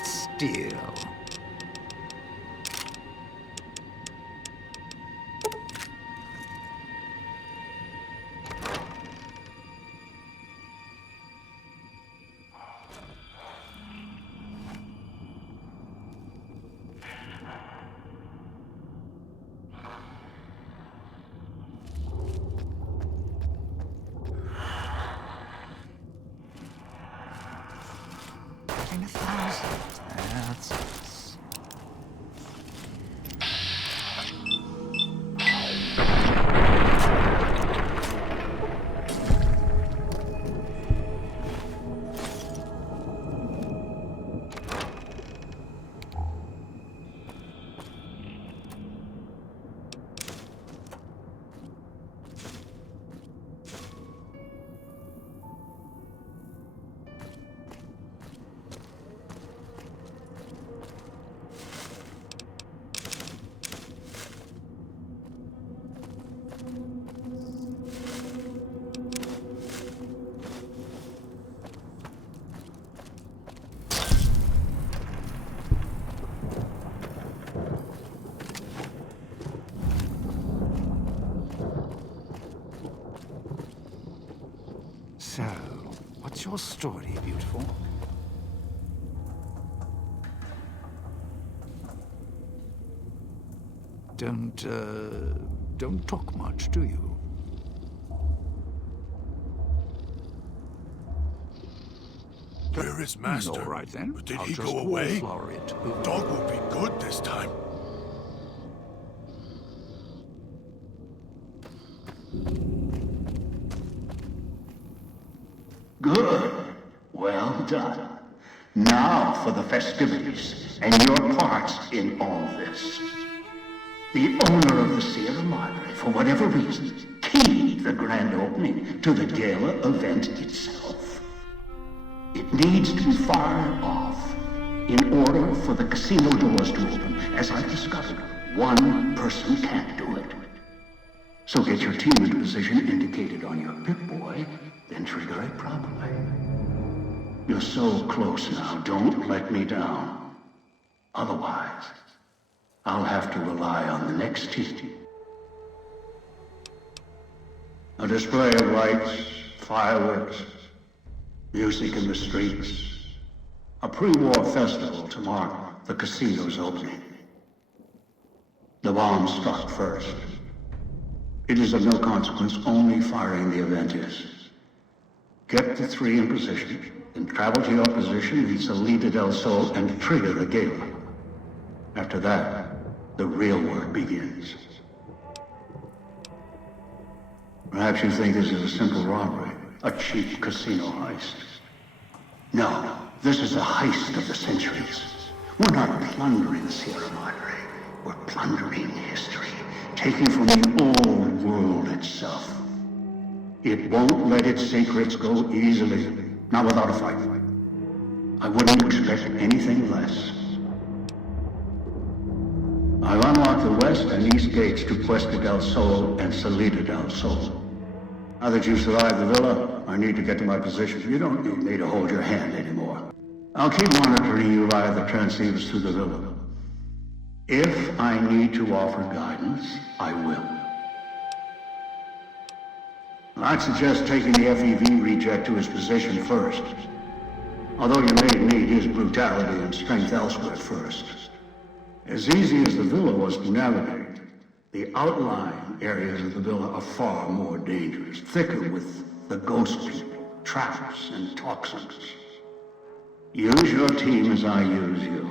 but still. In 1,000. That's nice. So, what's your story, beautiful? Don't talk much, do you? Where is Master? All right, then. Did I'll he just go away? wallflower it. Dog will be good this time. Good. Well done. Now for the festivities and your parts in all this. The owner of the Sierra Madre, for whatever reason, keyed the grand opening to the Gala event itself. It needs to be fired off in order for the casino doors to open. As I've discovered, one person can't do it. So get your team into position indicated on your Pip-Boy, then trigger it properly. You're so close now, don't let me down. Otherwise, I'll have to rely on the next team. A display of lights, fireworks, music in the streets. A pre-war festival to mark the casino's opening. The bomb struck first. It is of no consequence, only firing the event is. Get the three in position, then travel to your position in Salida del Sol and trigger the Gala. After that, the real work begins. Perhaps you think this is a simple robbery, a cheap casino heist. No, this is a heist of the centuries. We're not plundering the Sierra Madre. We're plundering history, taking from the old world itself. It won't let its secrets go easily, not without a fight. I wouldn't expect anything less. I've unlocked the west and east gates to Puesta del Sol and Salida del Sol. Now that you've survived the villa, I need to get to my position. You don't need me to hold your hand anymore. I'll keep monitoring you via the transceivers through the villa. If I need to offer guidance, I will. I'd suggest taking the FEV reject to his position first. Although you may need his brutality and strength elsewhere first. As easy as the villa was to navigate, the outlying areas of the villa are far more dangerous, thicker with the ghost people, traps, and toxins. Use your team as I use you.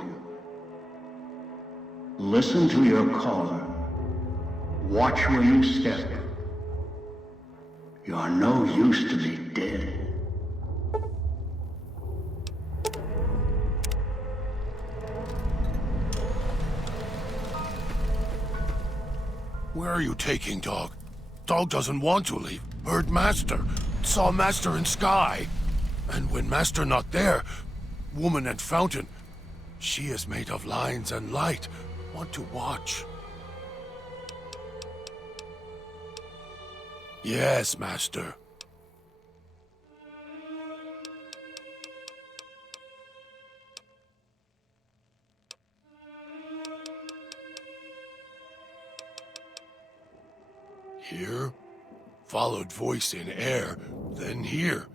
Listen to your caller. Watch where you step. You are no use to me dead. Where are you taking Dog? Dog doesn't want to leave. Heard Master. Saw Master in sky. And when Master not there, woman and fountain. She is made of lines and light. Want to watch. Yes, Master. Here, followed voice in air, then here.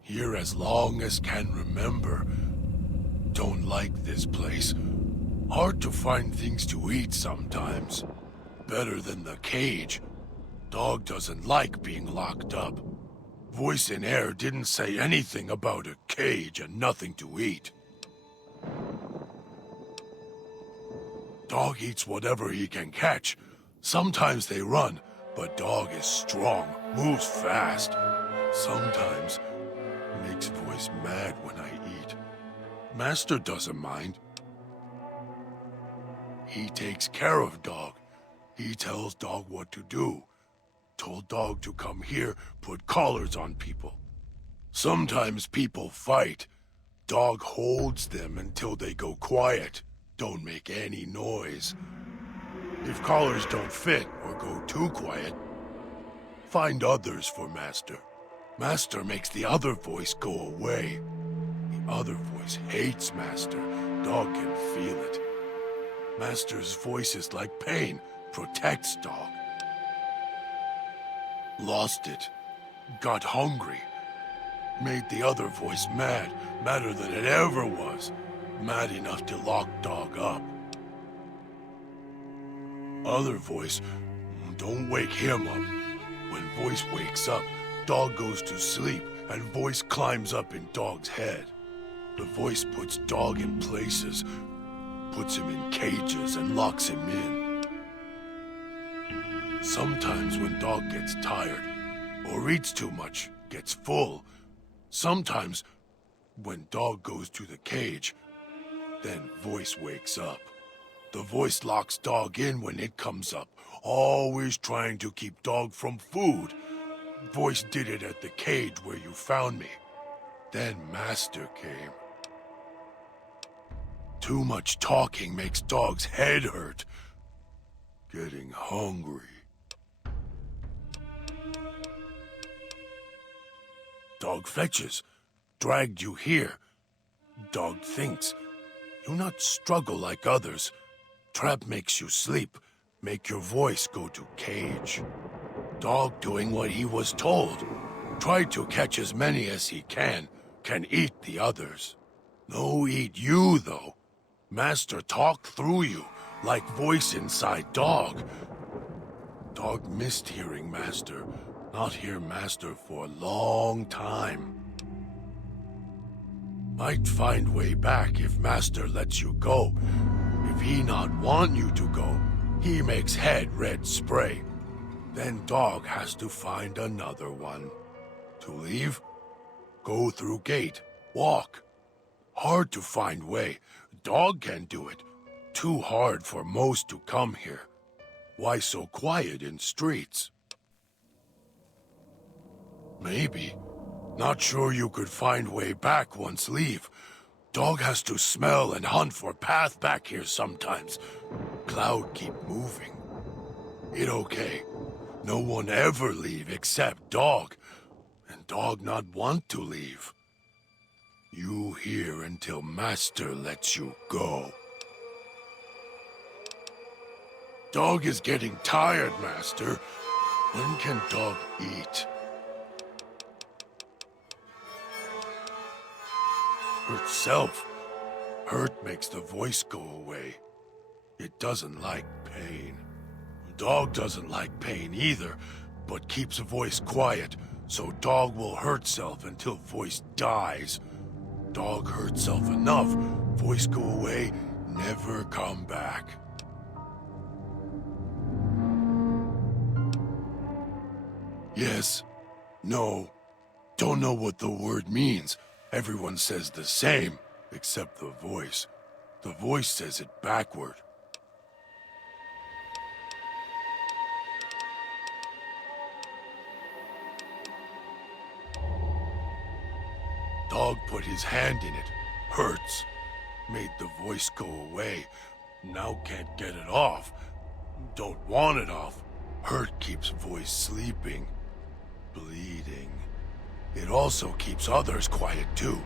Here as long as can remember. Don't like this place. Hard to find things to eat sometimes. Better than the cage. Dog doesn't like being locked up. Voice in air didn't say anything about a cage and nothing to eat. Dog eats whatever he can catch. Sometimes they run, but dog is strong, moves fast. Sometimes makes voice mad when I eat. Master doesn't mind. He takes care of dog. He tells dog what to do. Told dog to come here, put collars on people. Sometimes people fight. Dog holds them until they go quiet. Don't make any noise. If collars don't fit or go too quiet, find others for Master. Master makes the other voice go away. The other voice hates Master. Dog can feel it. Master's voice is like pain, protects dog. Lost it. Got hungry. Made the other voice mad, madder than it ever was. Mad enough to lock dog up. Other voice, don't wake him up. When voice wakes up, dog goes to sleep and voice climbs up in dog's head. The voice puts dog in places, puts him in cages and locks him in. Sometimes when dog gets tired, or eats too much, gets full. Sometimes when dog goes to the cage, then voice wakes up. The voice locks dog in when it comes up, always trying to keep dog from food. Voice did it at the cage where you found me. Then Master came. Too much talking makes dog's head hurt. Getting hungry. Dog fetches. Dragged you here. Dog thinks. You not struggle like others. Trap makes you sleep. Make your voice go to cage. Dog doing what he was told. Try to catch as many as he can eat the others. No eat you, though. Master talk through you, like voice inside dog. Dog missed hearing Master. Not hear Master for a long time. Might find way back if Master lets you go. If he not want you to go, he makes head red spray. Then dog has to find another one. To leave? Go through gate. Walk. Hard to find way. Dog can do it. Too hard for most to come here. Why so quiet in streets? Maybe. Not sure you could find way back once leave. Dog has to smell and hunt for path back here sometimes. Cloud keep moving. It okay. No one ever leave except dog. And dog not want to leave. You here until Master lets you go. Dog is getting tired, Master. When can dog eat? Hurt self. Hurt makes the voice go away. It doesn't like pain. Dog doesn't like pain either, but keeps voice quiet, so dog will hurt self until voice dies. Dog hurt self enough, voice go away, never come back. Yes. No. Don't know what the word means. Everyone says the same, except the voice. The voice says it backward. Dog put his hand in it. Hurts. Made the voice go away. Now can't get it off. Don't want it off. Hurt keeps voice sleeping. Bleeding. It also keeps others quiet too.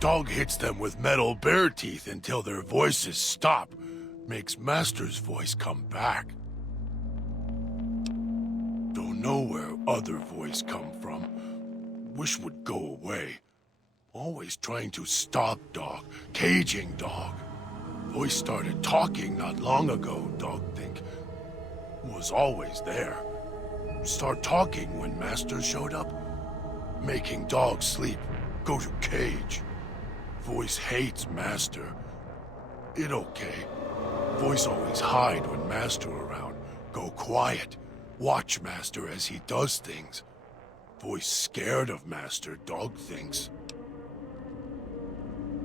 Dog hits them with metal bear teeth until their voices stop. Makes Master's voice come back. know where other voice come from. Wish would go away. Always trying to stop dog, caging dog. Voice started talking not long ago, dog think. Was always there. Start talking when master showed up. Making dog sleep, go to cage. Voice hates master. It okay. Voice always hide when master around. Go quiet. Watch master as he does things. Voice scared of master, dog thinks.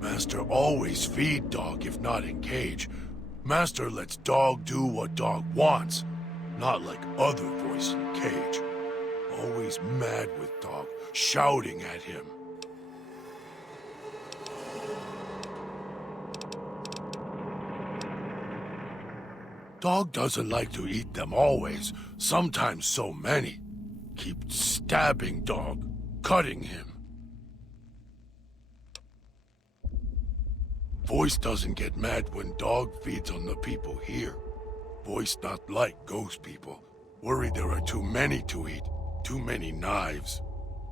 Master always feed dog if not in cage. Master lets dog do what dog wants, not like other voice in cage. Always mad with dog, shouting at him. Dog doesn't like to eat them always, sometimes so many. Keep stabbing dog, cutting him. Voice doesn't get mad when dog feeds on the people here. Voice not like ghost people. Worried there are too many to eat, too many knives.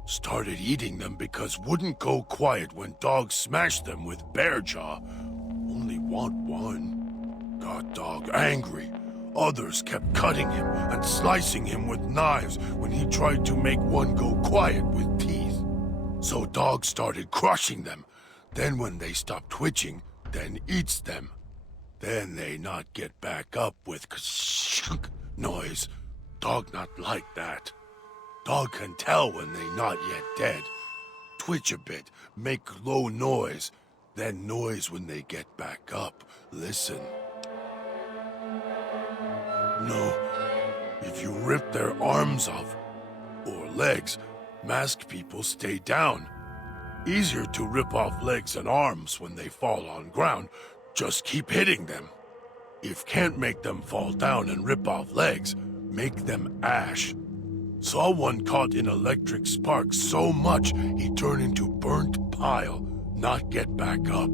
Started eating them because wouldn't go quiet when dog smashed them with bear jaw. Only want one. Got dog angry. Others kept cutting him and slicing him with knives when he tried to make one go quiet with teeth. So dog started crushing them. Then when they stop twitching, then eats them. Then they not get back up with shunk noise. Dog not like that. Dog can tell when they not yet dead. Twitch a bit, make low noise, then noise when they get back up. Listen. No, if you rip their arms off, or legs, masked people stay down. Easier to rip off legs and arms when they fall on ground. Just keep hitting them. If can't make them fall down and rip off legs, make them ash. Saw one caught in electric spark so much he turned into burnt pile, not get back up.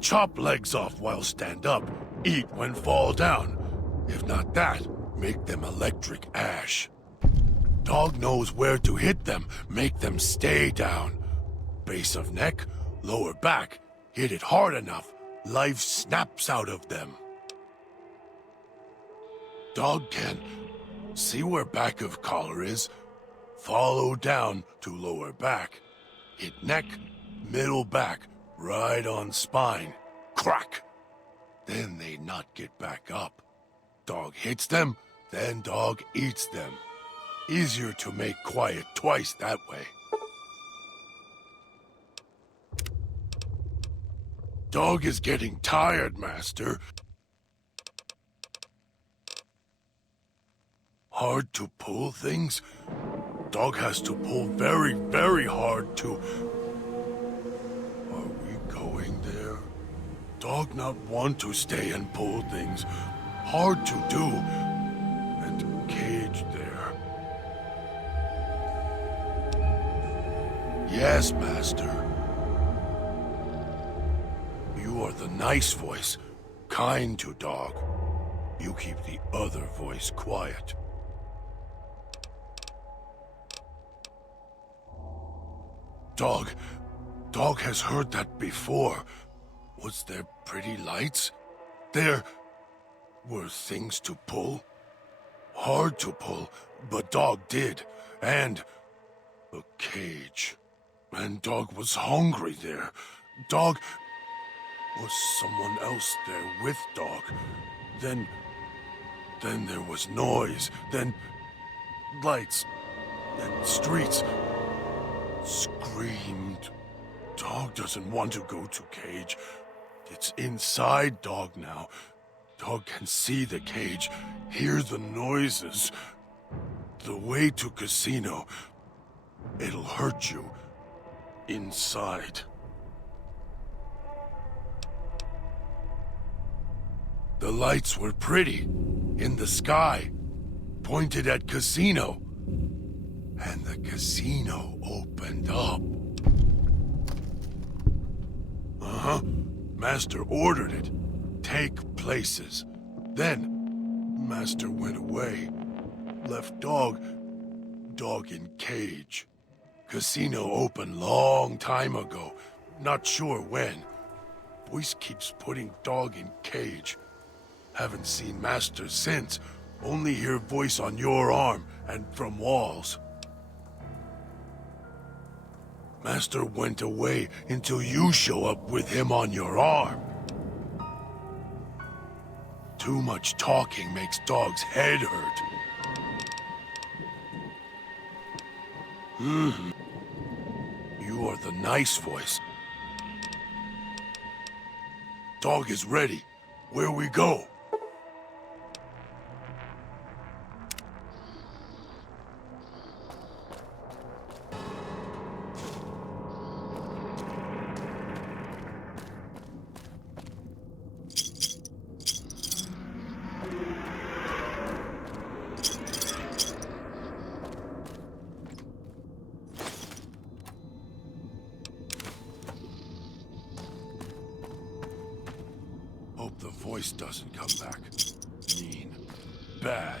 Chop legs off while stand up, eat when fall down. If not that, make them electric ash. Dog knows where to hit them, make them stay down. Base of neck, lower back, hit it hard enough, life snaps out of them. Dog can see where back of collar is, follow down to lower back, hit neck, middle back, right on spine, crack. Then they not get back up. Dog hits them, then dog eats them. Easier to make quiet twice that way. Dog is getting tired, master. Hard to pull things? Dog has to pull very, very hard to... Are we going there? Dog not want to stay and pull things. Hard to do. And cage there. Yes, master. You are the nice voice, kind to dog. You keep the other voice quiet. Dog has heard that before. Was there pretty lights? There were things to pull? Hard to pull, but dog did. And a cage. And dog was hungry there. Dog... Was someone else there with dog? Then there was noise. Then lights. Then streets. Screamed. Dog doesn't want to go to cage. It's inside dog now. Dog can see the cage, hear the noises. The way to casino. It'll hurt you. Inside. The lights were pretty, in the sky, pointed at casino. And the casino opened up. Master ordered it. take places. Then, Master went away. Left dog in cage. Casino opened long time ago. Not sure when. Voice keeps putting dog in cage. Haven't seen Master since. Only hear voice on your arm and from walls. Master went away until you show up with him on your arm. Too much talking makes dog's head hurt. You are the nice voice. Dog is ready. Where we go? Hope the voice doesn't come back. Mean. Bad.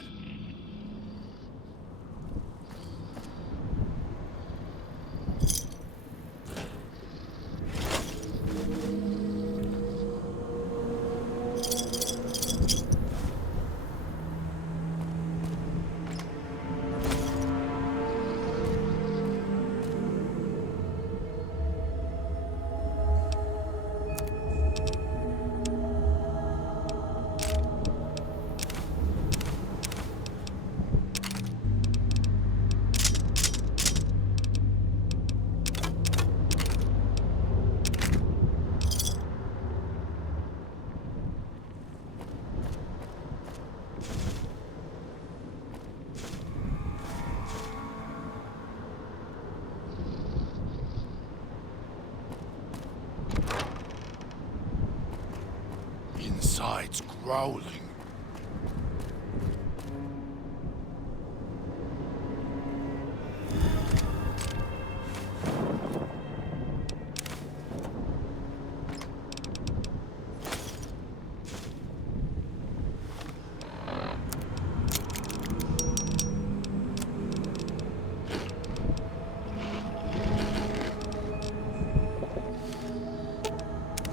Inside's growling.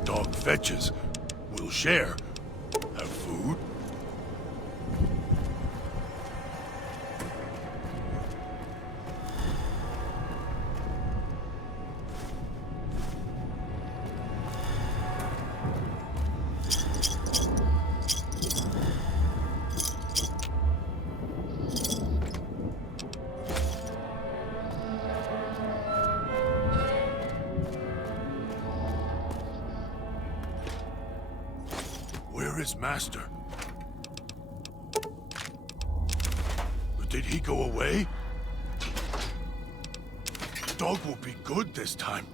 Dog fetches. We'll share. Have food? Where is Master? Did he go away? Dog will be good this time.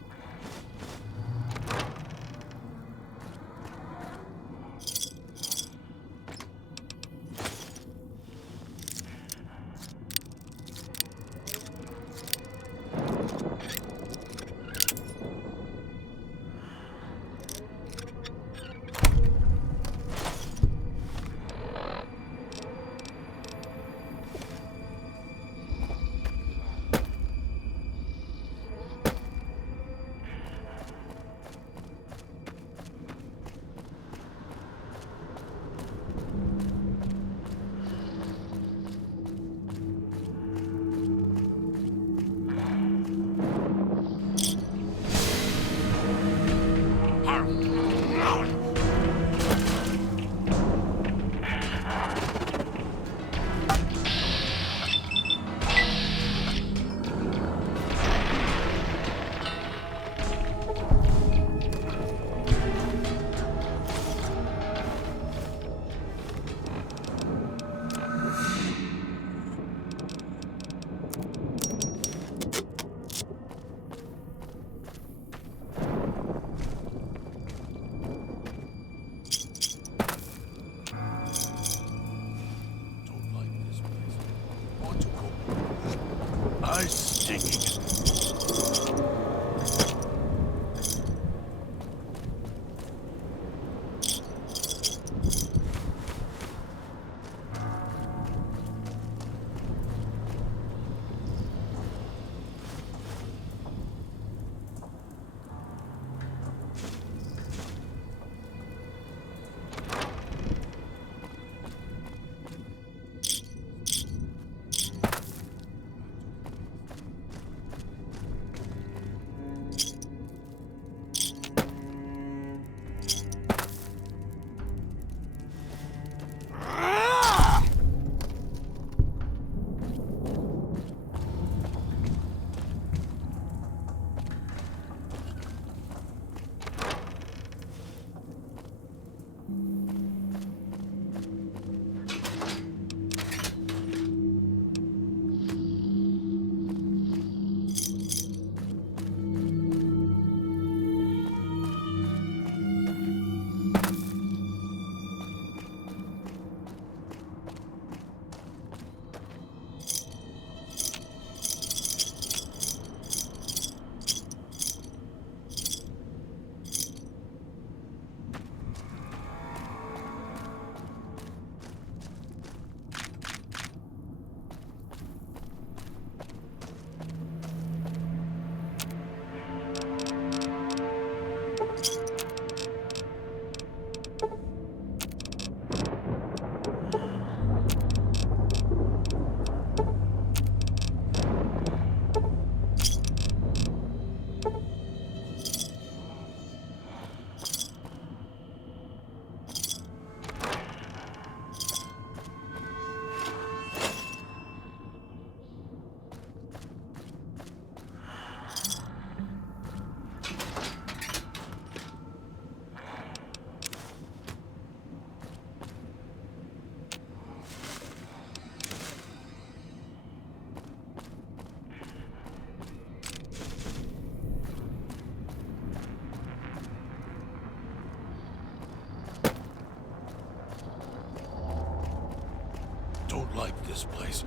like this place.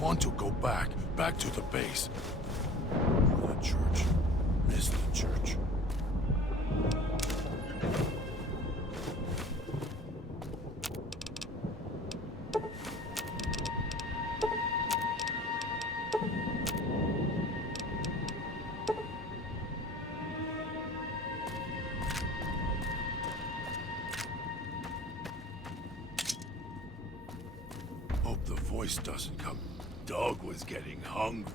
Want to go back to the base. The church. Miss the church. Hope the voice doesn't come. Dog was getting hungry.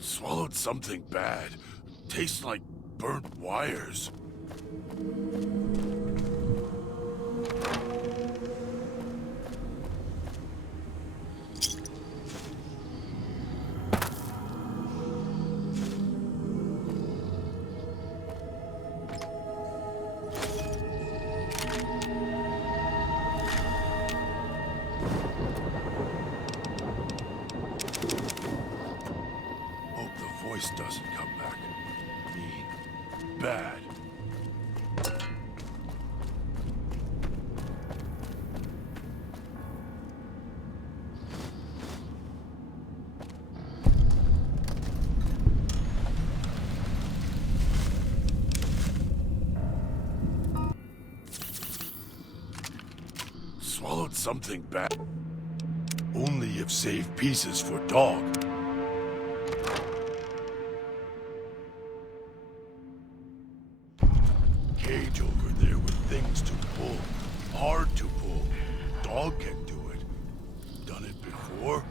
Swallowed something bad. Tastes like burnt wires. Hope the voice doesn't come back. Mean. Bad. Swallowed something bad. Only if saved pieces for dog. Cage over there with things to pull. Hard to pull. Dog can do it. Done it before?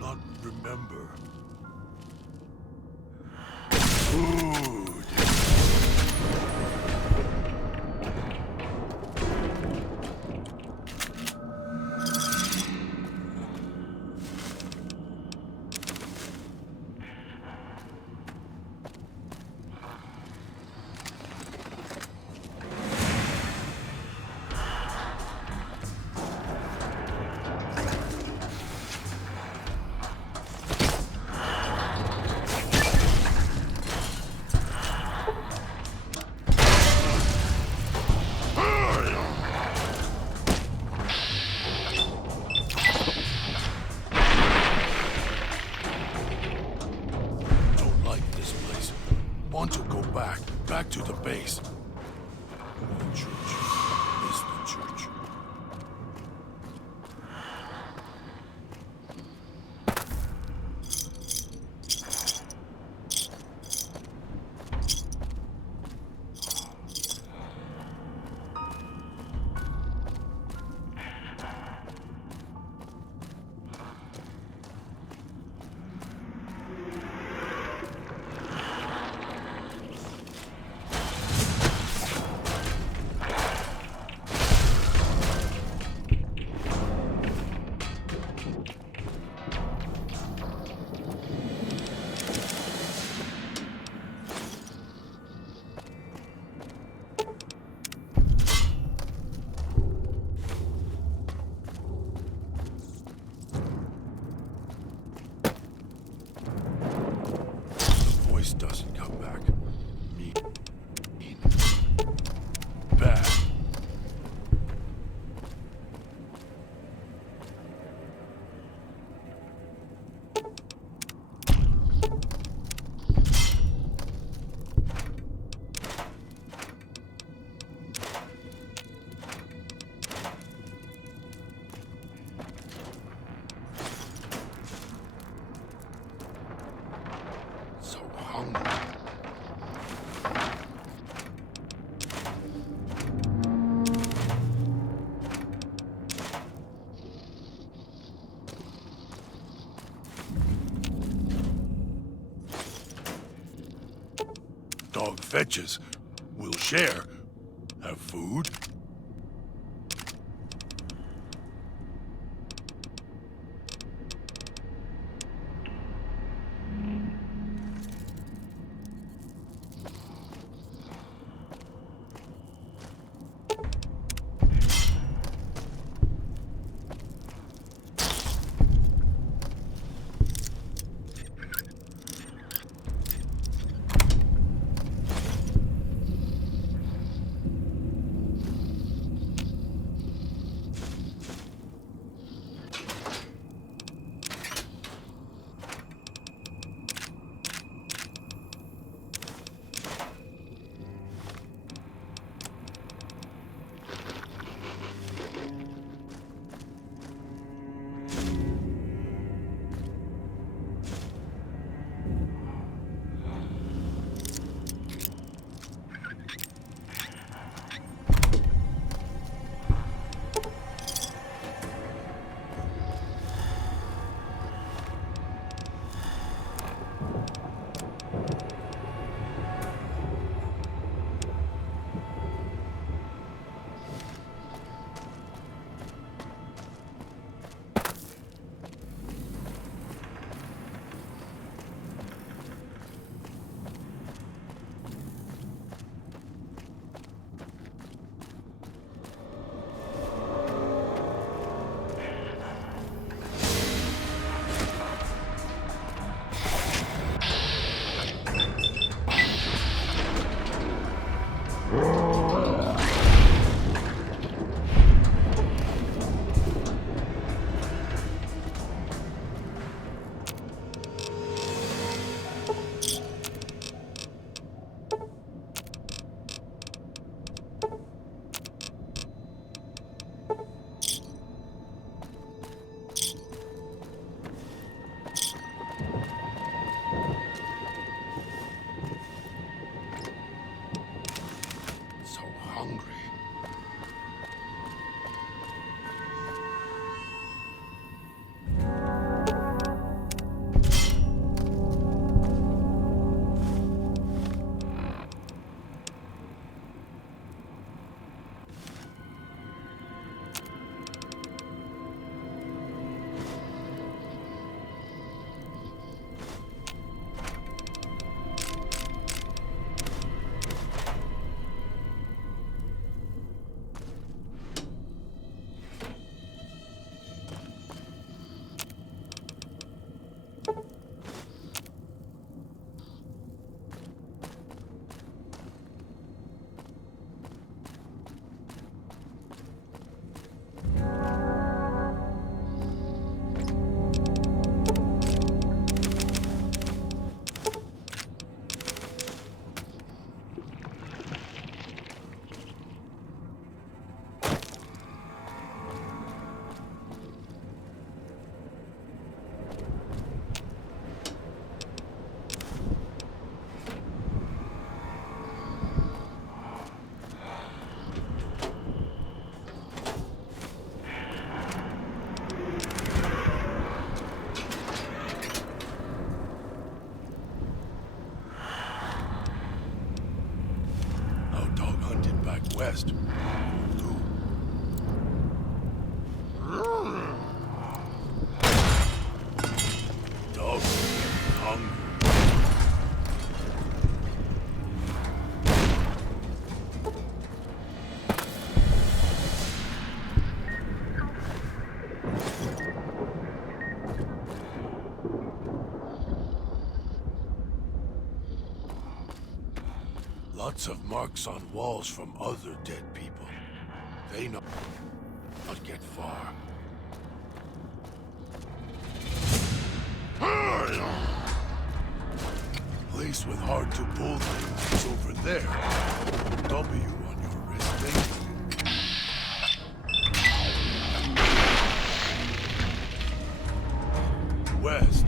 Not remember. Food. Want to go back to the base. The church is the church. Doesn't come back. Mean. Bad. So hungry. Dog fetches. We'll share. Have food? Our dog hunted back west. Dog hungry. Lots of marks on walls from other dead people. They know not get far. Place with hard to pull things is over there. W on your wrist, maybe. West.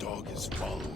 Dog is following.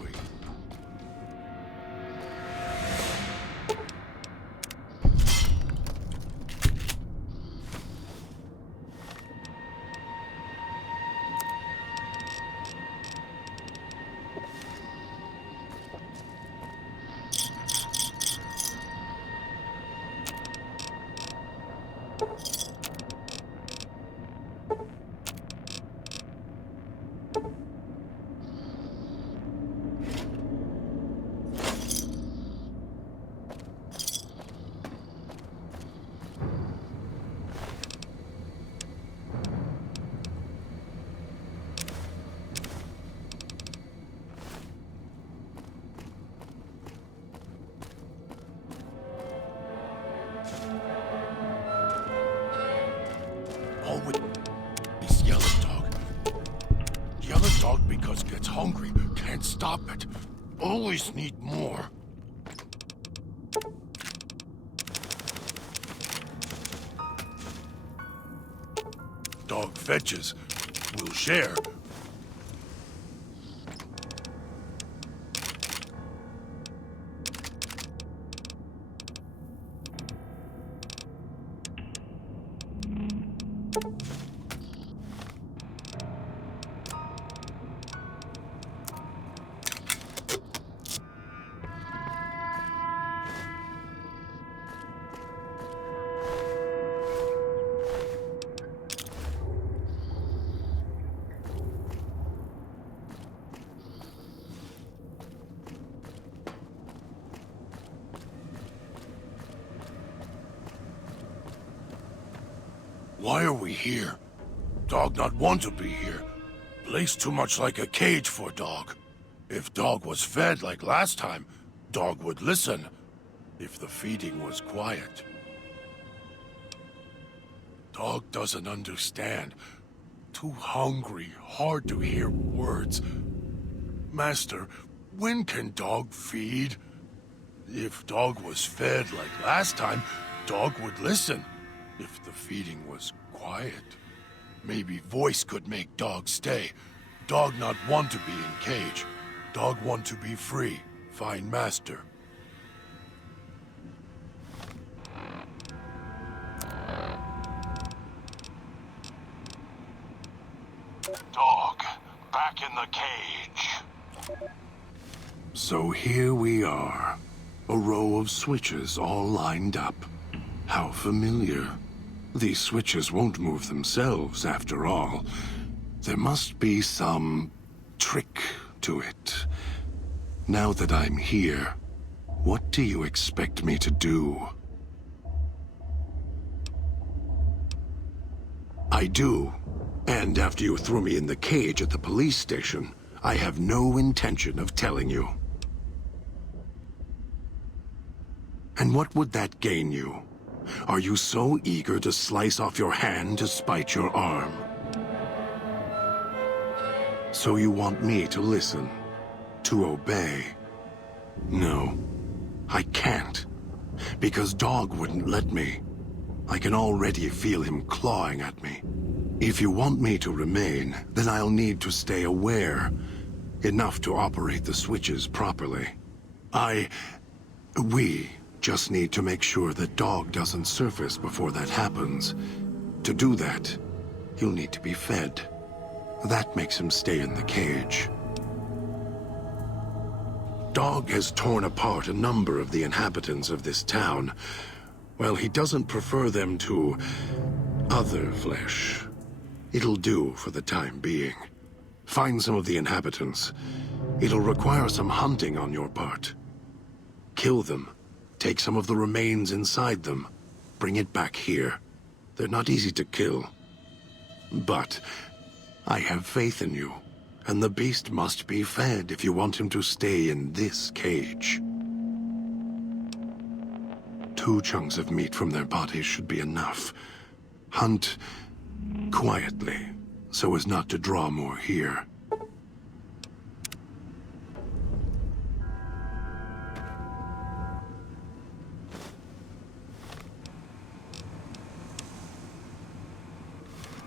Always yellow dog. Yellow dog because gets hungry, can't stop it. Always need more. Dog fetches. We'll share. Why are we here? Dog not want to be here. Place too much like a cage for dog. If dog was fed like last time, dog would listen. If the feeding was quiet. Dog doesn't understand. Too hungry, hard to hear words. Master, when can dog feed? If dog was fed like last time, dog would listen. If the feeding was quiet. Maybe voice could make dog stay. Dog not want to be in cage. Dog want to be free. Find master. Dog, back in the cage. So here we are. A row of switches all lined up. How familiar. These switches won't move themselves, after all. There must be some trick to it. Now that I'm here, what do you expect me to do? I do. And after you threw me in the cage at the police station, I have no intention of telling you. And what would that gain you? Are you so eager to slice off your hand to spite your arm? So you want me to listen, to obey? No, I can't, because Dog wouldn't let me. I can already feel him clawing at me. If you want me to remain, then I'll need to stay aware, enough to operate the switches properly. We just need to make sure that Dog doesn't surface before that happens. To do that, he'll need to be fed. That makes him stay in the cage. Dog has torn apart a number of the inhabitants of this town. Well, he doesn't prefer them to other flesh. It'll do for the time being. Find some of the inhabitants. It'll require some hunting on your part. Kill them. Take some of the remains inside them. Bring it back here. They're not easy to kill. But I have faith in you, and the beast must be fed if you want him to stay in this cage. 2 chunks of meat from their bodies should be enough. Hunt quietly, so as not to draw more here.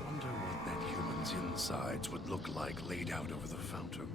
Wonder what that human's insides would look like laid out over the fountain.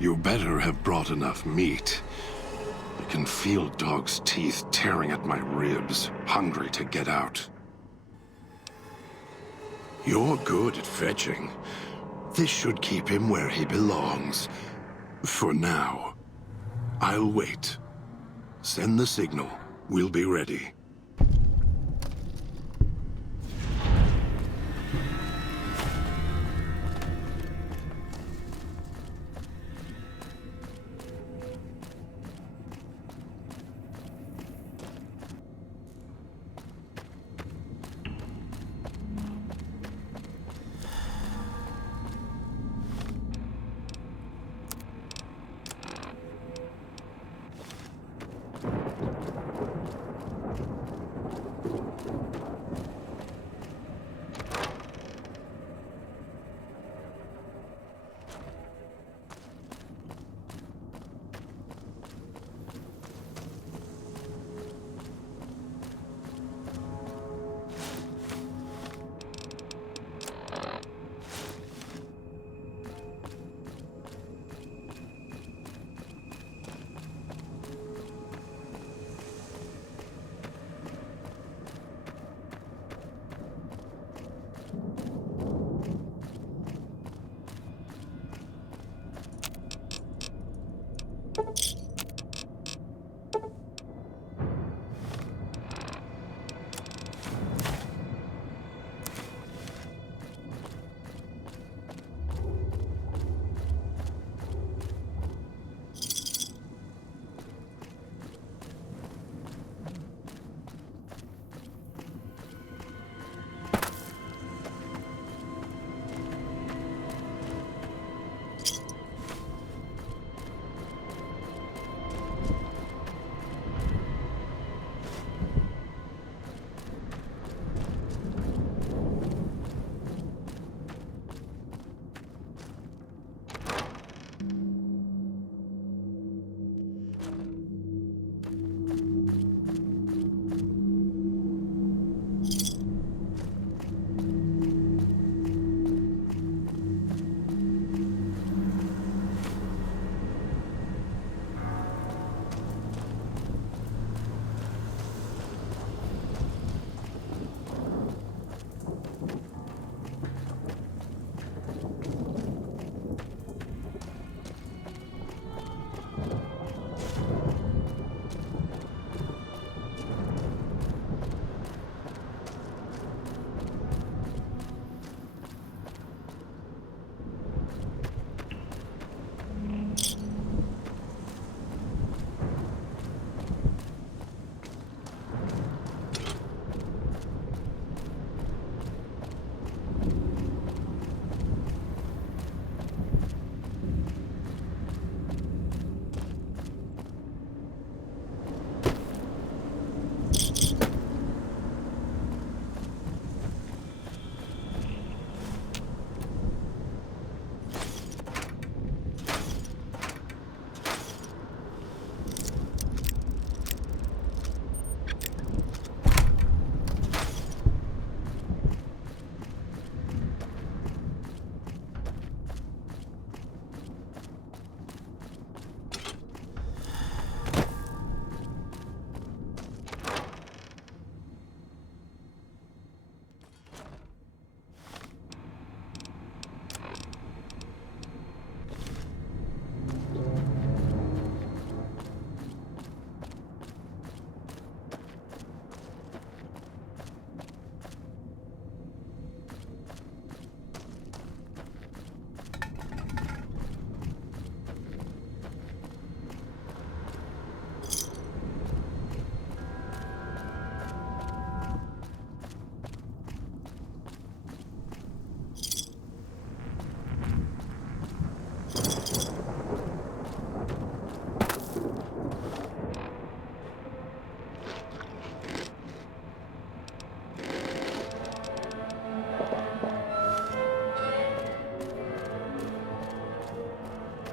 You better have brought enough meat. I can feel Dog's teeth tearing at my ribs, hungry to get out. You're good at fetching. This should keep him where he belongs. For now. I'll wait. Send the signal. We'll be ready.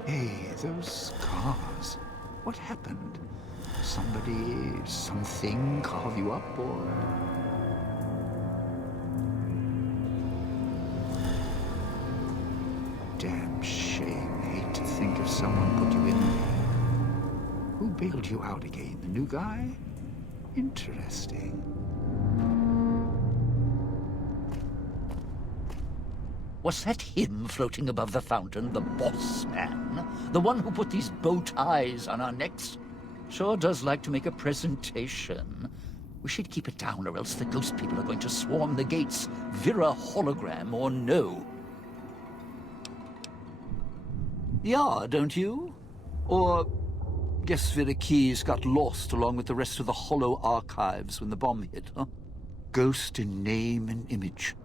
Hey, those scars. What happened? Somebody, something carve you up, or...? Damn shame. Hate to think if someone put you in there. Who bailed you out again? The new guy? Interesting. 。 . 。 . 。 . 。 . 。 . 。 . 。 . . 。 . 。 . 。 . 。 . 。 . 。 . 。 . 。 . 。 . 。 . 。 . 。 。 . 。 Interesting. 。 . 。 . 。 . 。 . 。Was that him floating above the fountain, the boss man? The one who put these bow ties on our necks? Sure does like to make a presentation. We should keep it down, or else the ghost people are going to swarm the gates, Vira hologram or no. Yeah, don't you? Or guess Vera Keys got lost along with the rest of the Hollow archives when the bomb hit, huh? Ghost in name and image.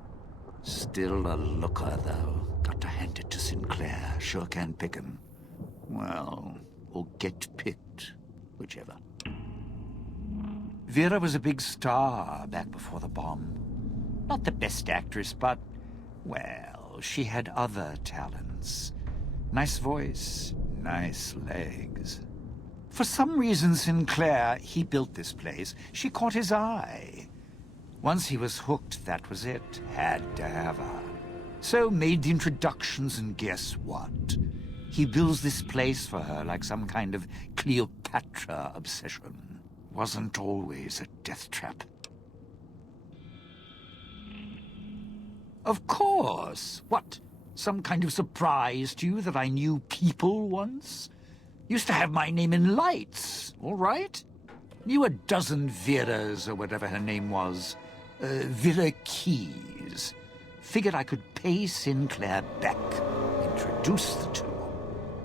Still a looker, though. Got to hand it to Sinclair. Sure can pick him. Well, or get picked. Whichever. Vera was a big star back before the bomb. Not the best actress, but, well, she had other talents. Nice voice, nice legs. For some reason, Sinclair, he built this place. She caught his eye. Once he was hooked, that was it. Had to have her. So made the introductions, and guess what? He builds this place for her like some kind of Cleopatra obsession. Wasn't always a death trap. Of course! What? Some kind of surprise to you that I knew people once? Used to have my name in lights, all right? Knew a dozen Veras, or whatever her name was. Vera Keys. Figured I could pay Sinclair back. Introduce the two.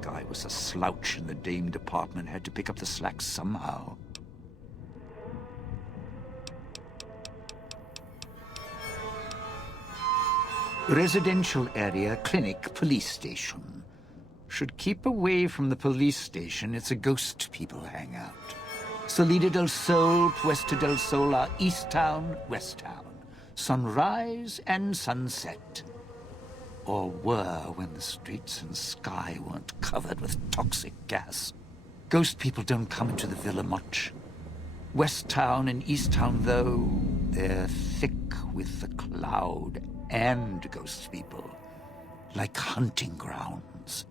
Guy was a slouch in the dame department. Had to pick up the slack somehow. Residential area, clinic, police station. Should keep away from the police station. It's a ghost people hangout. Salida del Sol, Puesta del Sola, East Town, West Town. Sunrise and sunset. Or were when the streets and sky weren't covered with toxic gas. Ghost people don't come into the villa much. West Town and East Town, though, they're thick with the cloud and ghost people. Like hunting grounds.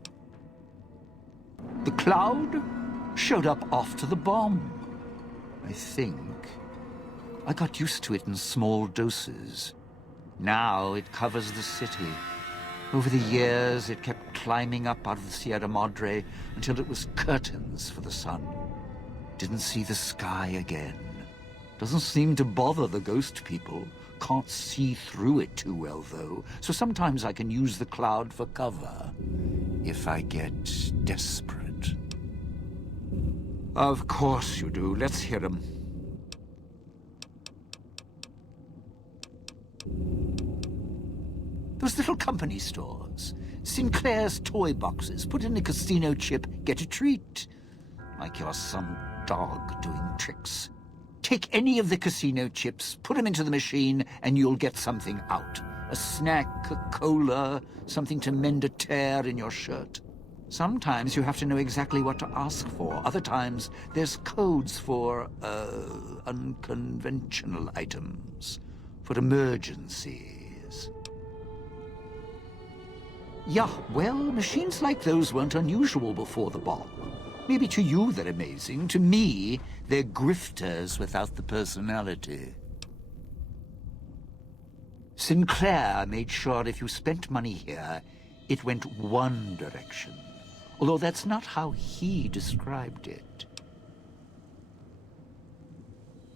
The cloud showed up after the bomb. I think. I got used to it in small doses. Now it covers the city. Over the years, it kept climbing up out of the Sierra Madre until it was curtains for the sun. Didn't see the sky again. Doesn't seem to bother the ghost people. Can't see through it too well, though, so sometimes I can use the cloud for cover. If I get desperate. Of course you do. Let's hear 'em. Those little company stores. Sinclair's toy boxes. Put in a casino chip, get a treat. Like you're some dog doing tricks. Take any of the casino chips, put them into the machine, and you'll get something out. A snack, a cola, something to mend a tear in your shirt. Sometimes you have to know exactly what to ask for. Other times, there's codes for, unconventional items. For emergencies. Yeah, well, machines like those weren't unusual before the bomb. Maybe to you they're amazing. To me, they're grifters without the personality. Sinclair made sure if you spent money here, it went one direction. Although that's not how he described it.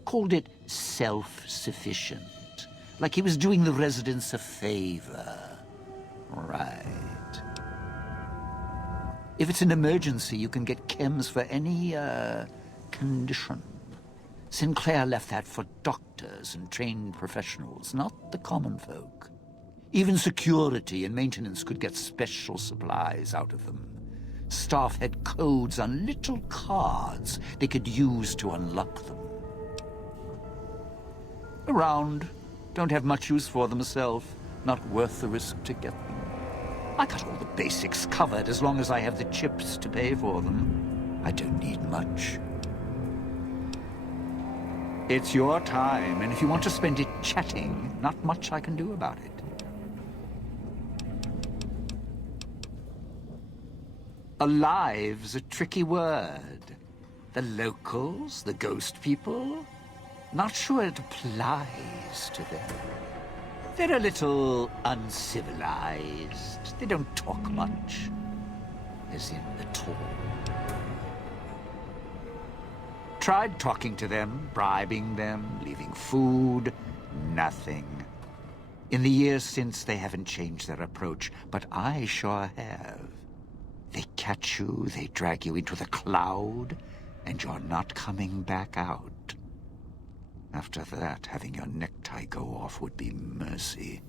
Called it self-sufficient. Like he was doing the residents a favor. Right. If it's an emergency, you can get chems for any, condition. Sinclair left that for doctors and trained professionals, not the common folk. Even security and maintenance could get special supplies out of them. Staff had codes on little cards they could use to unlock them. Around. Don't have much use for them myself. Not worth the risk to get them. I got all the basics covered as long as I have the chips to pay for them. I don't need much. It's your time, and if you want to spend it chatting, not much I can do about it. Alive's a tricky word. The locals, the ghost people, not sure it applies to them. They're a little uncivilized. They don't talk much. As in at all. Tried talking to them, bribing them, leaving food. Nothing. In the years since, they haven't changed their approach, but I sure have. They catch you, they drag you into the cloud, and you're not coming back out. After that, having your necktie go off would be mercy.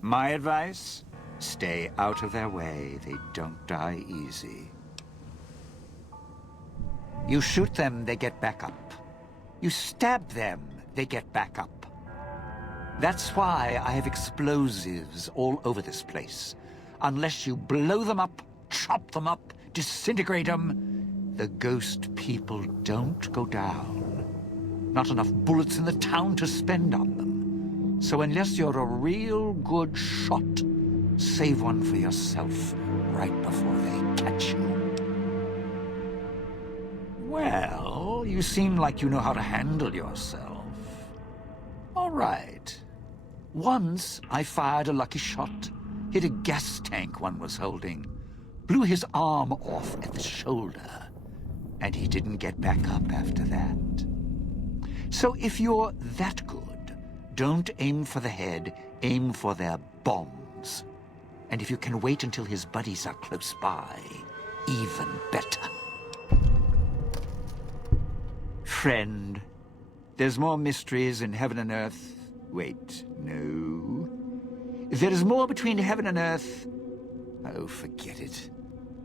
My advice? Stay out of their way. They don't die easy. You shoot them, they get back up. You stab them, they get back up. That's why I have explosives all over this place. Unless you blow them up, chop them up, disintegrate them, the ghost people don't go down. Not enough bullets in the town to spend on them. So unless you're a real good shot, save one for yourself right before they catch you. Well, you seem like you know how to handle yourself. All right. Once I fired a lucky shot, hit a gas tank one was holding, blew his arm off at the shoulder, and he didn't get back up after that. So if you're that good, don't aim for the head, aim for their bombs. And if you can wait until his buddies are close by, even better. Friend, there's more mysteries in heaven and earth. Wait, no. There is more between heaven and earth. Oh, forget it.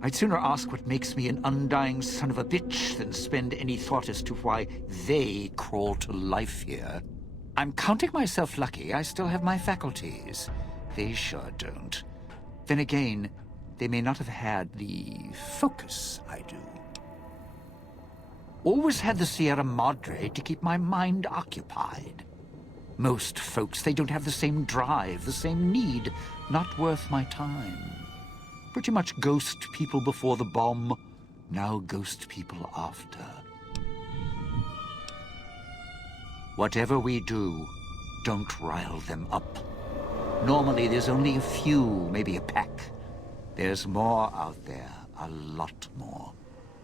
I'd sooner ask what makes me an undying son of a bitch than spend any thought as to why they crawl to life here. I'm counting myself lucky I still have my faculties. They sure don't. Then again, they may not have had the focus I do. Always had the Sierra Madre to keep my mind occupied. Most folks, they don't have the same drive, the same need. Not worth my time. Pretty much ghost people before the bomb, now ghost people after. Whatever we do, don't rile them up. Normally, there's only a few, maybe a pack. There's more out there, a lot more.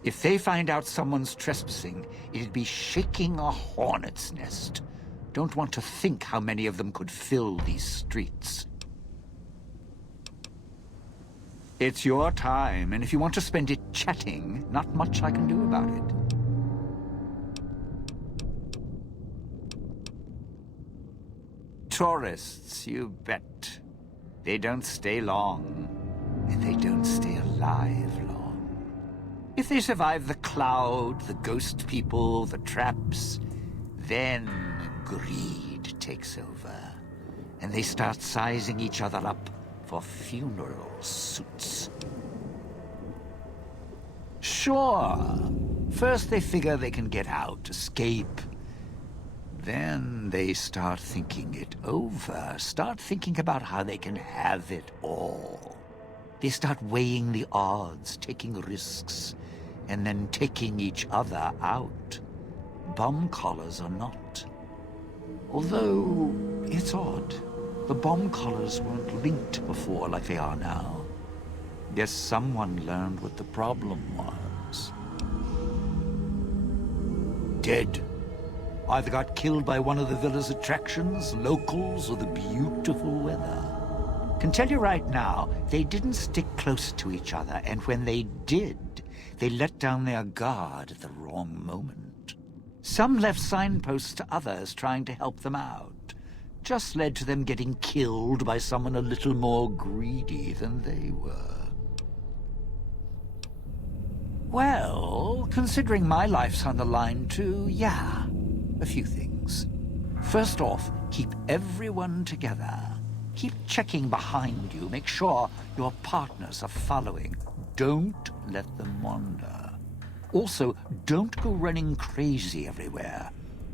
If they find out someone's trespassing, it'd be shaking a hornet's nest. Don't want to think how many of them could fill these streets. It's your time, and if you want to spend it chatting, not much I can do about it. Tourists, you bet. They don't stay long, and they don't stay alive long. If they survive the cloud, the ghost people, the traps, then greed takes over, and they start sizing each other up for funeral suits. Sure, first they figure they can get out, escape. Then they start thinking it over, start thinking about how they can have it all. They start weighing the odds, taking risks, and then taking each other out. Bomb collars are not. Although, it's odd. The bomb collars weren't linked before like they are now. Guess someone learned what the problem was. Dead. Either got killed by one of the villa's attractions, locals, or the beautiful weather. Can tell you right now, they didn't stick close to each other, and when they did, they let down their guard at the wrong moment. Some left signposts to others trying to help them out. Just led to them getting killed by someone a little more greedy than they were. Well, considering my life's on the line too, yeah, a few things. First off, keep everyone together. Keep checking behind you, make sure your partners are following. Don't let them wander. Also, don't go running crazy everywhere.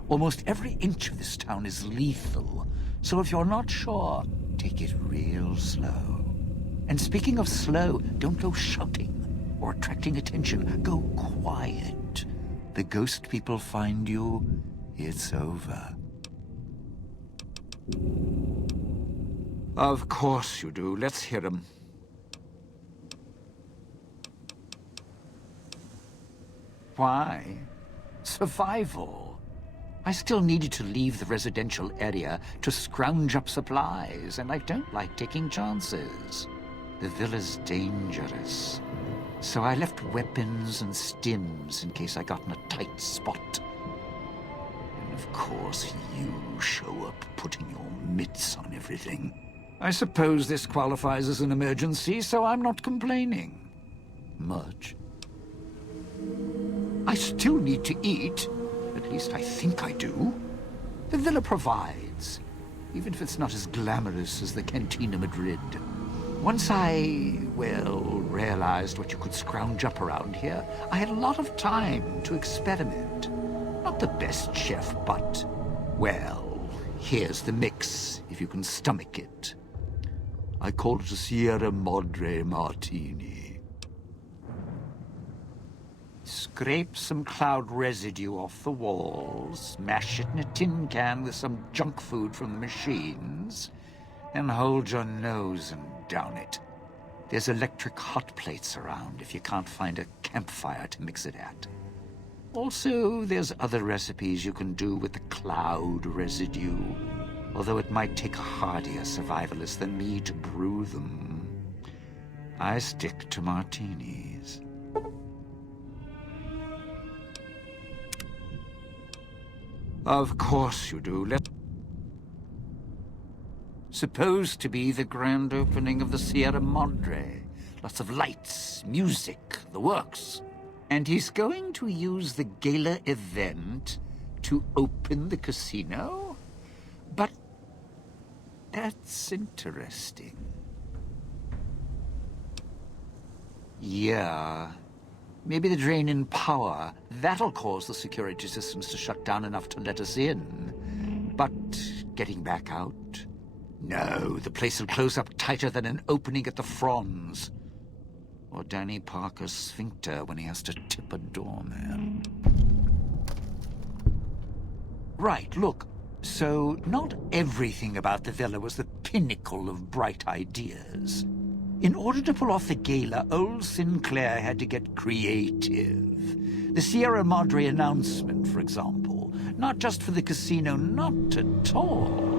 Almost every inch of this town is lethal, so if you're not sure, take it real slow. And speaking of slow, don't go shouting or attracting attention. Go quiet. The ghost people find you, it's over. Of course you do. Let's hear them. Why? Survival. I still needed to leave the residential area to scrounge up supplies, and I don't like taking chances. The villa's dangerous. So I left weapons and stims in case I got in a tight spot. And of course you show up putting your mitts on everything. I suppose this qualifies as an emergency, so I'm not complaining. Much. I still need to eat. At least I think I do. The villa provides, even if it's not as glamorous as the Cantina Madrid. Once I, well, realized what you could scrounge up around here, I had a lot of time to experiment. Not the best chef, but, well, here's the mix, if you can stomach it. I call it a Sierra Madre Martini. Scrape some cloud residue off the walls, mash it in a tin can with some junk food from the machines, then hold your nose and down it. There's electric hot plates around if you can't find a campfire to mix it at. Also, there's other recipes you can do with the cloud residue, although it might take a hardier survivalist than me to brew them. I stick to martinis. Of course you do. Supposed to be the grand opening of the Sierra Madre. Lots of lights, music, the works. And he's going to use the Gala event to open the casino? But that's interesting. Yeah. Maybe the drain in power. That'll cause the security systems to shut down enough to let us in. But getting back out? No, the place will close up tighter than an opening at the Fronds. Or Danny Parker's sphincter when he has to tip a doorman. Right, look. So, not everything about the villa was the pinnacle of bright ideas. In order to pull off the gala, old Sinclair had to get creative. The Sierra Madre announcement, for example. Not just for the casino, not at all.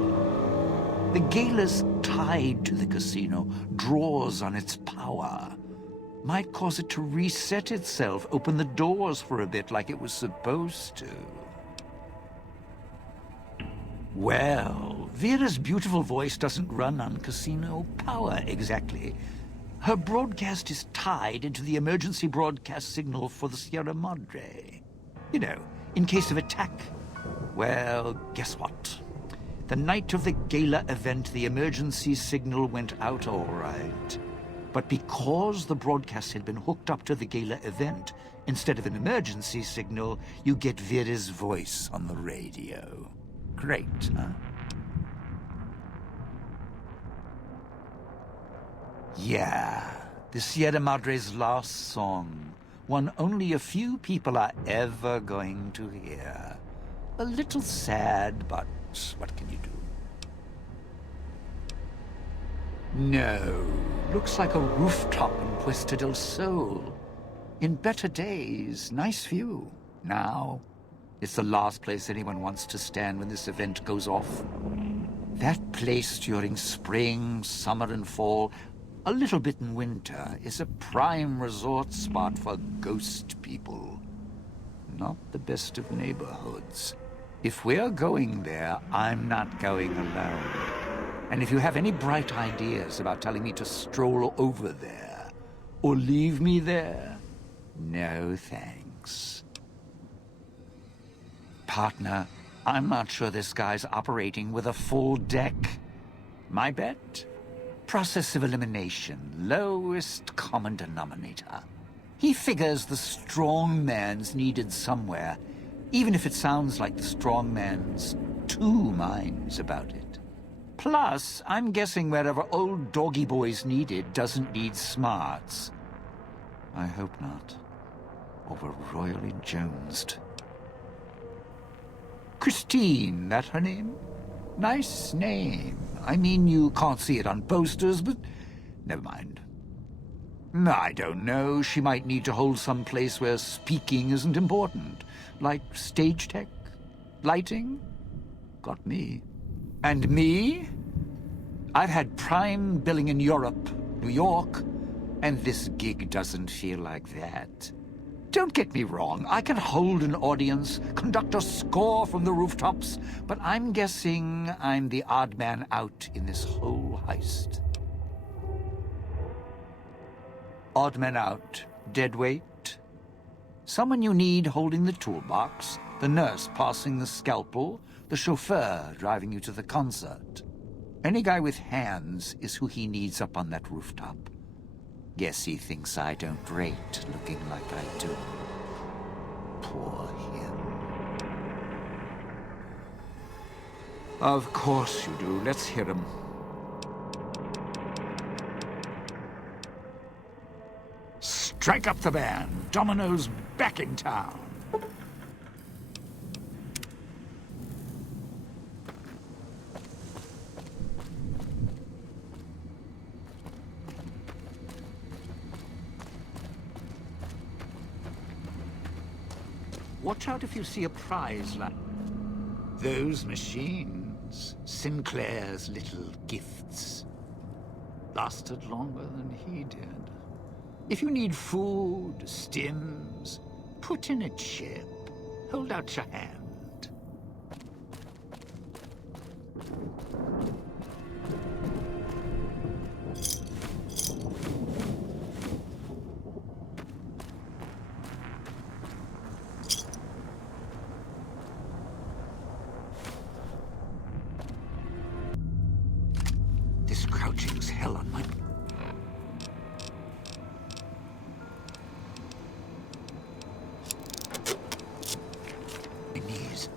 The gala's tied to the casino, draws on its power. Might cause it to reset itself, open the doors for a bit like it was supposed to. Well, Vera's beautiful voice doesn't run on casino power, exactly. Her broadcast is tied into the emergency broadcast signal for the Sierra Madre. You know, in case of attack. Well, guess what? The night of the gala event, the emergency signal went out all right. But because the broadcast had been hooked up to the gala event, instead of an emergency signal, you get Vera's voice on the radio. Great, huh? Yeah, the Sierra Madre's last song. One only a few people are ever going to hear. A little sad, but what can you do? No, looks like a rooftop in Puesta del Sol. In better days, nice view. Now, it's the last place anyone wants to stand when this event goes off. That place during spring, summer, and fall, a little bit in winter, is a prime resort spot for ghost people. Not the best of neighborhoods. If we're going there, I'm not going alone. And if you have any bright ideas about telling me to stroll over there, or leave me there, no thanks. Partner, I'm not sure this guy's operating with a full deck. My bet? Process of elimination, lowest common denominator. He figures the strong man's needed somewhere, even if it sounds like the strong man's two minds about it. Plus, I'm guessing wherever old doggy boy's needed doesn't need smarts. I hope not. Or we're royally jonesed. Christine, that her name? Nice name. I mean, you can't see it on posters, but never mind. I don't know. She might need to hold some place where speaking isn't important. Like stage tech? Lighting? Got me. And me? I've had prime billing in Europe, New York, and this gig doesn't feel like that. Don't get me wrong, I can hold an audience, conduct a score from the rooftops, but I'm guessing I'm the odd man out in this whole heist. Odd man out, dead weight. Someone you need holding the toolbox, the nurse passing the scalpel, the chauffeur driving you to the concert. Any guy with hands is who he needs up on that rooftop. Guess he thinks I don't rate looking like I do. Poor him. Of course you do. Let's hear him. Strike up the band. Domino's back in town. Watch out if you see a prize like those machines. Sinclair's little gifts. Lasted longer than he did. If you need food, stims, put in a chip. Hold out your hand. This crouching's hell on my... knees.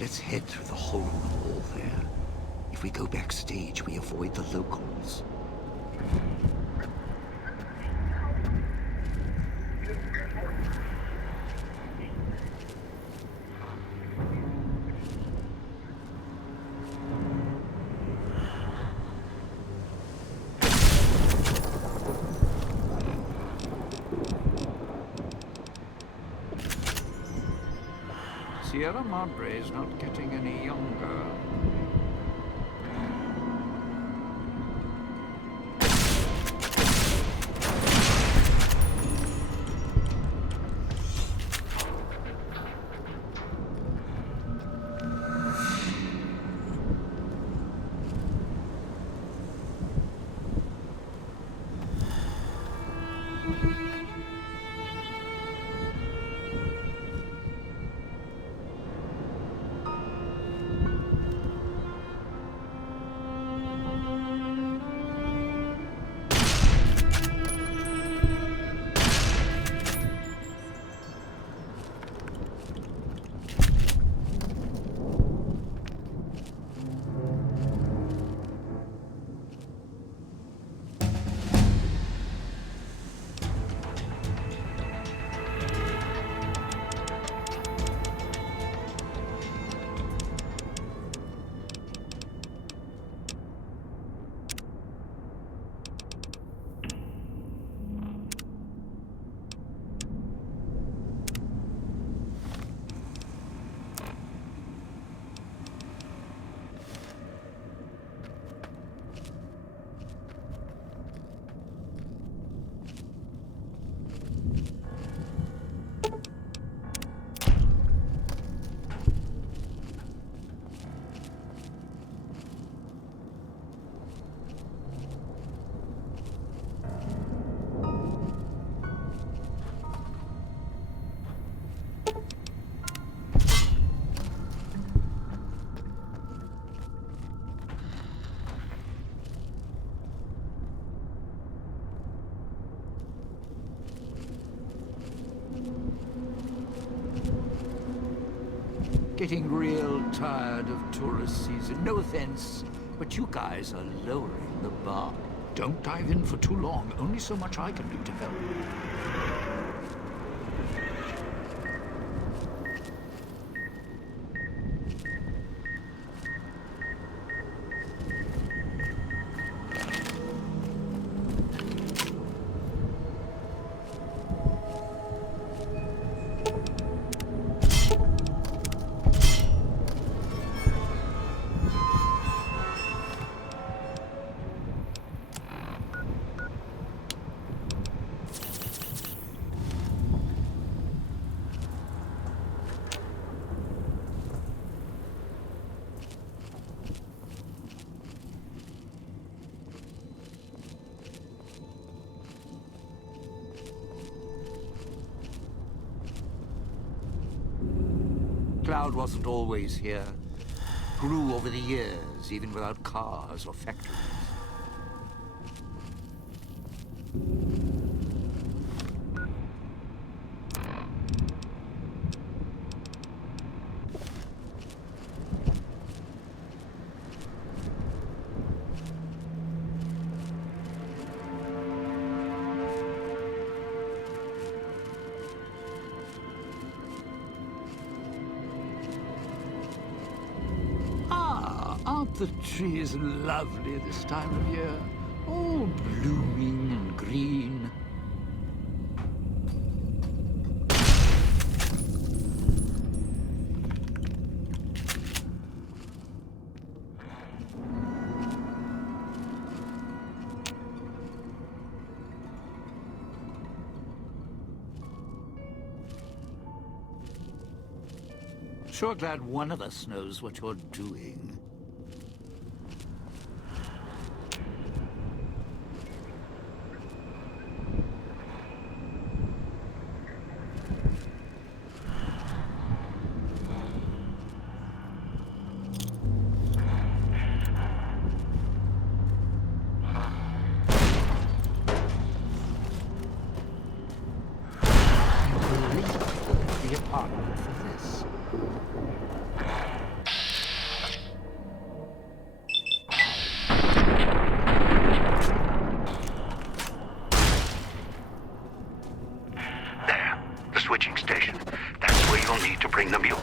Let's head through the hole in the wall there. If we go backstage, we avoid the locals. Sierra Madre is not getting any younger. Getting real tired of tourist season. No offense. But you guys are lowering the bar. Don't dive in for too long. Only so much I can do to help. Cloud wasn't always here. Grew over the years, even without cars or factories. Aren't the trees lovely this time of year? All blooming and green. Sure glad one of us knows what you're doing. The apartment for this. There, the switching station. That's where you'll need to bring the mute.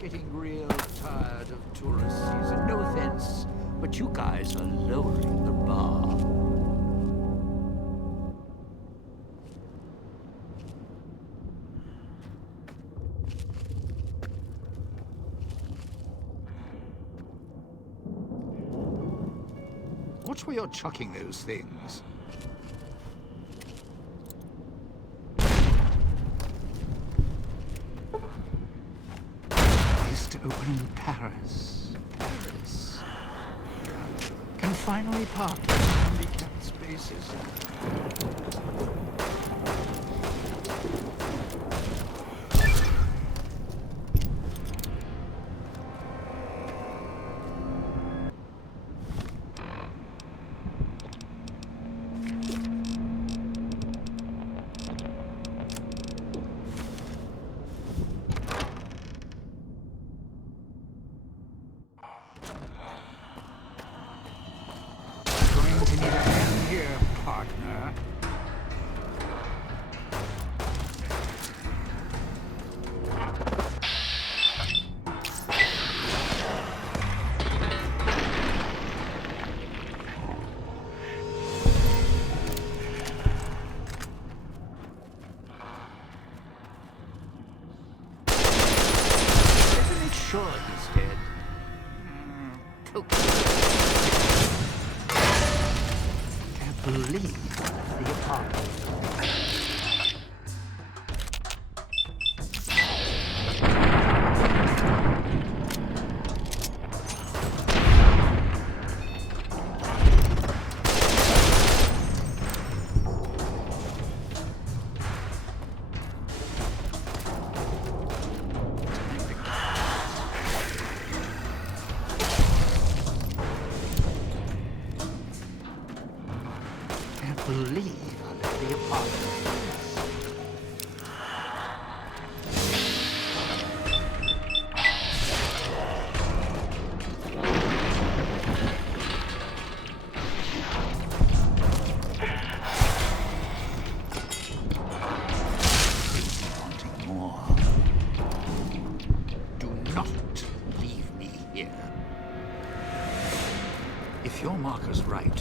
Getting real tired of tourist season. No offense, but you guys are lowering the bar. Watch where you're chucking those things. To open in Paris. Can finally park in handicapped spaces. Going to need a hand here, partner. Better make sure he's dead. Okay. Can't believe the apartment.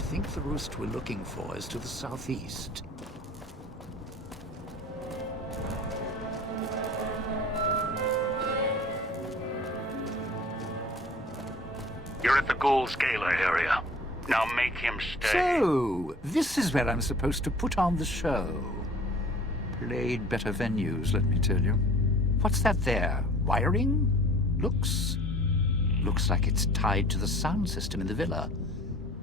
think the roost we're looking for is to the southeast. You're at the Ghoul's Gala area. Now make him stay. So, this is where I'm supposed to put on the show. Played better venues, let me tell you. What's that there? Wiring? Looks like it's tied to the sound system in the villa.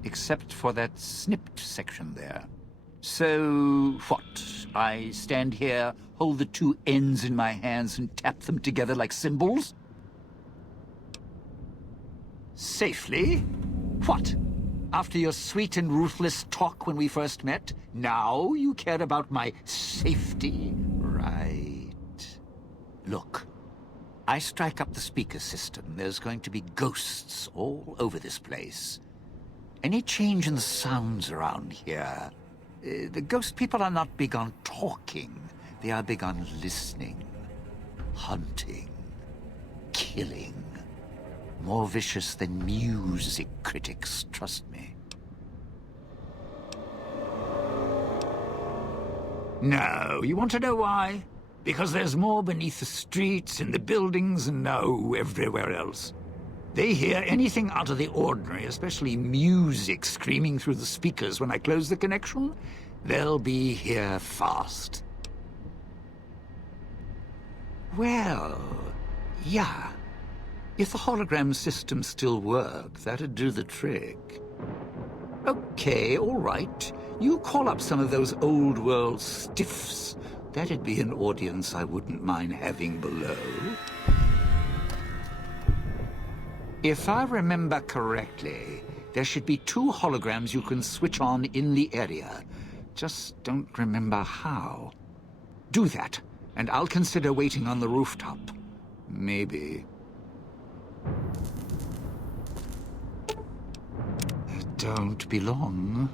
Except for that snipped section there. So, what? I stand here, hold the two ends in my hands and tap them together like cymbals? Safely? What? After your sweet and ruthless talk when we first met, now you care about my safety? Right. Look, I strike up the speaker system. There's going to be ghosts all over this place. Any change in the sounds around here? The ghost people are not big on talking. They are big on listening, hunting, killing. More vicious than music critics, trust me. No, you want to know why? Because there's more beneath the streets, in the buildings, and everywhere else. They hear anything out of the ordinary, especially music screaming through the speakers when I close the connection. They'll be here fast. Well, yeah. If the hologram system still worked, that'd do the trick. Okay, all right. You call up some of those old-world stiffs. That'd be an audience I wouldn't mind having below. If I remember correctly, there should be 2 holograms you can switch on in the area. Just don't remember how. Do that, and I'll consider waiting on the rooftop. Maybe. Don't be long.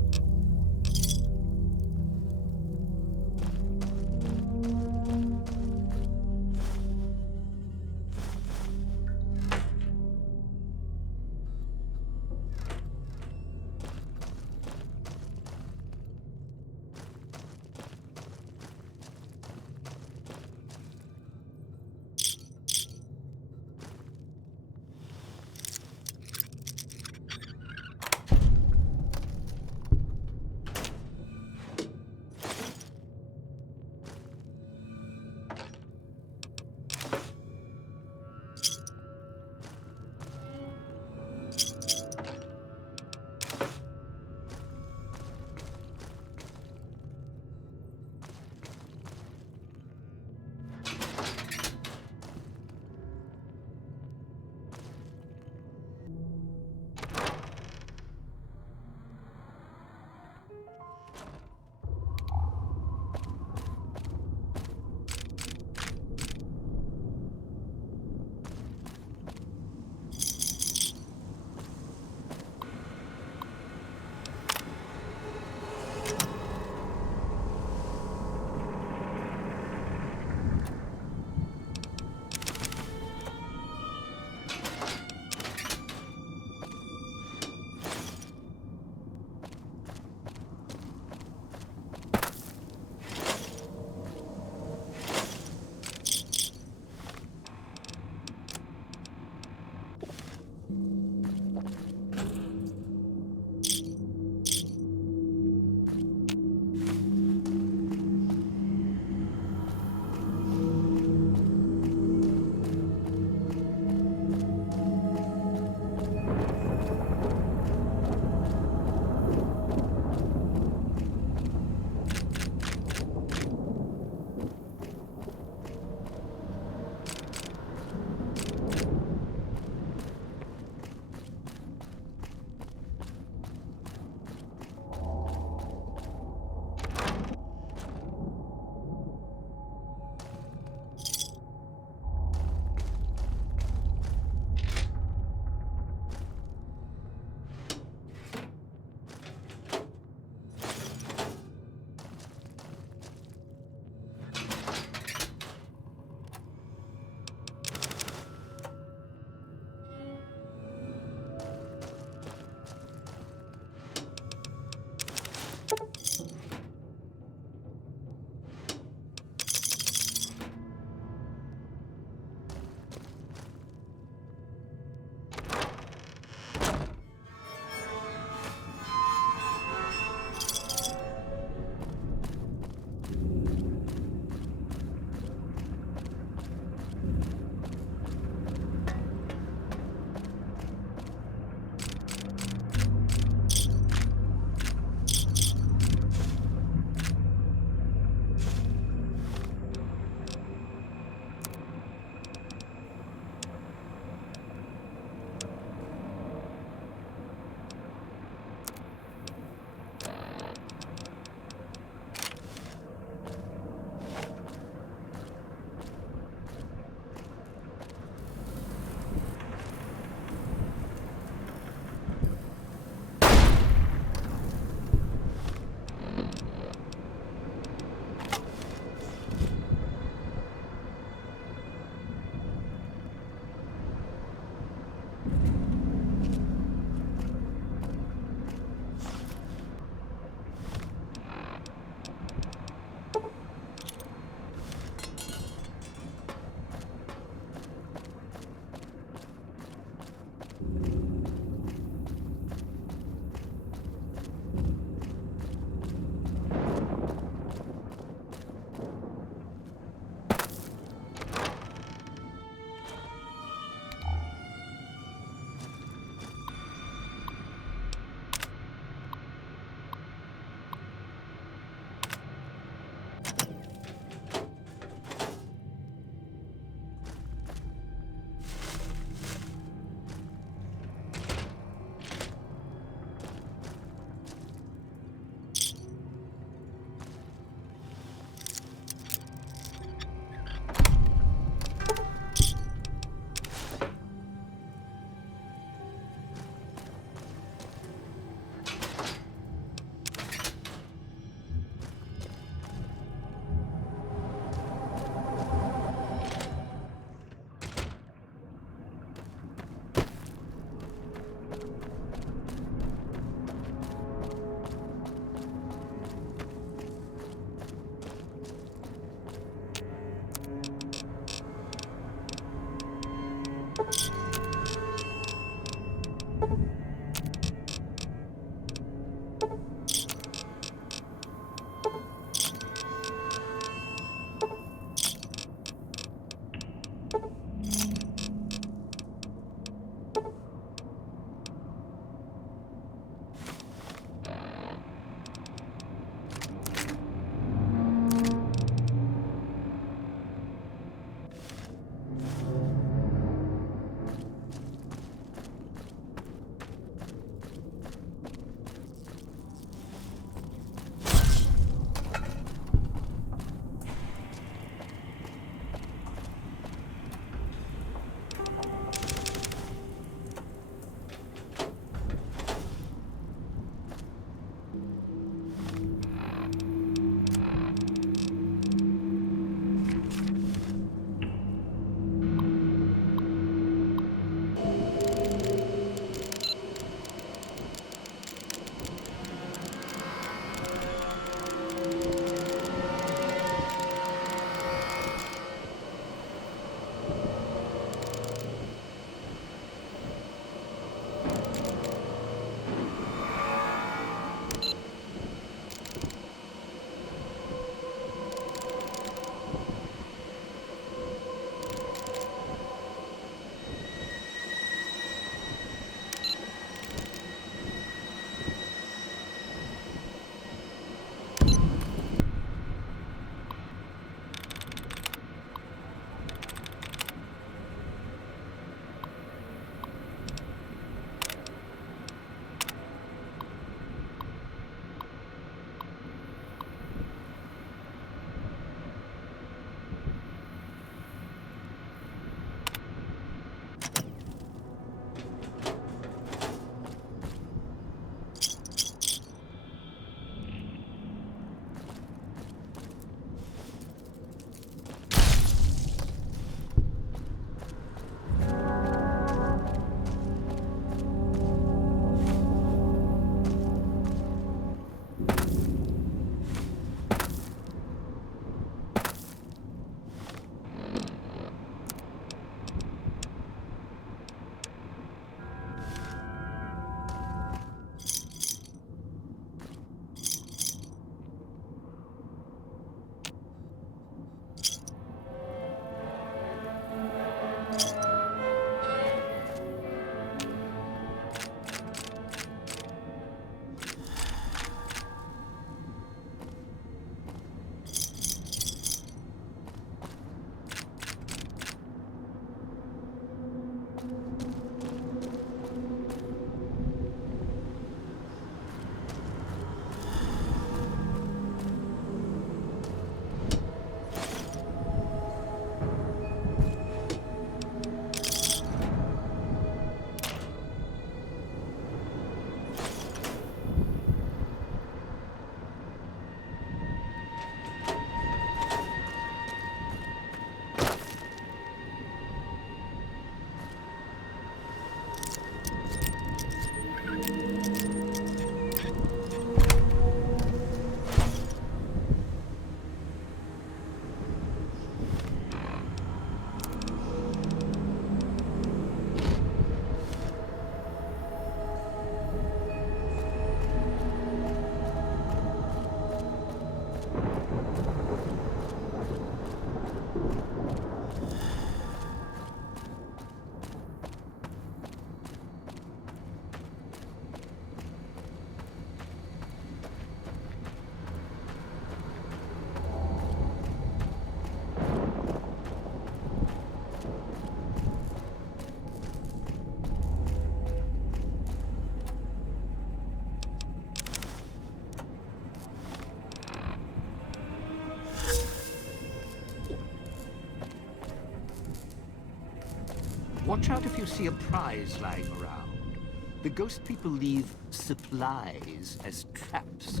Watch out if you see a prize lying around. The ghost people leave supplies as traps.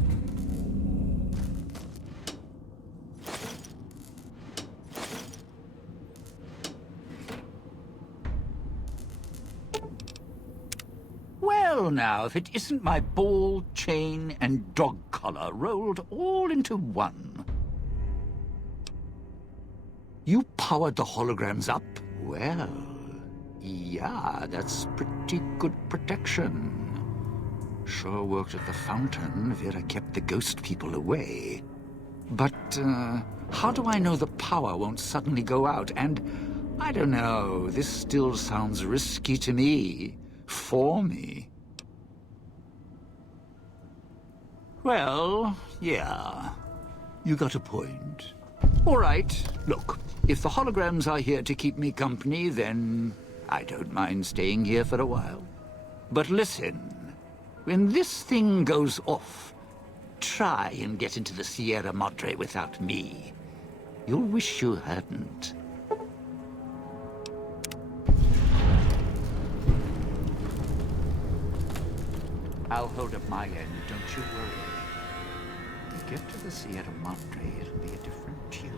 Well now, if it isn't my ball, chain, and dog collar rolled all into one. You powered the holograms up? Well, yeah, that's pretty good protection. Sure worked at the fountain. Vera kept the ghost people away. But, how do I know the power won't suddenly go out? And, I don't know, this still sounds risky to me. For me. Well, yeah. You got a point. All right, look. If the holograms are here to keep me company, then I don't mind staying here for a while. But listen, when this thing goes off, try and get into the Sierra Madre without me. You'll wish you hadn't. I'll hold up my end, don't you worry. When we get to the Sierra Madre, it'll be a different tune.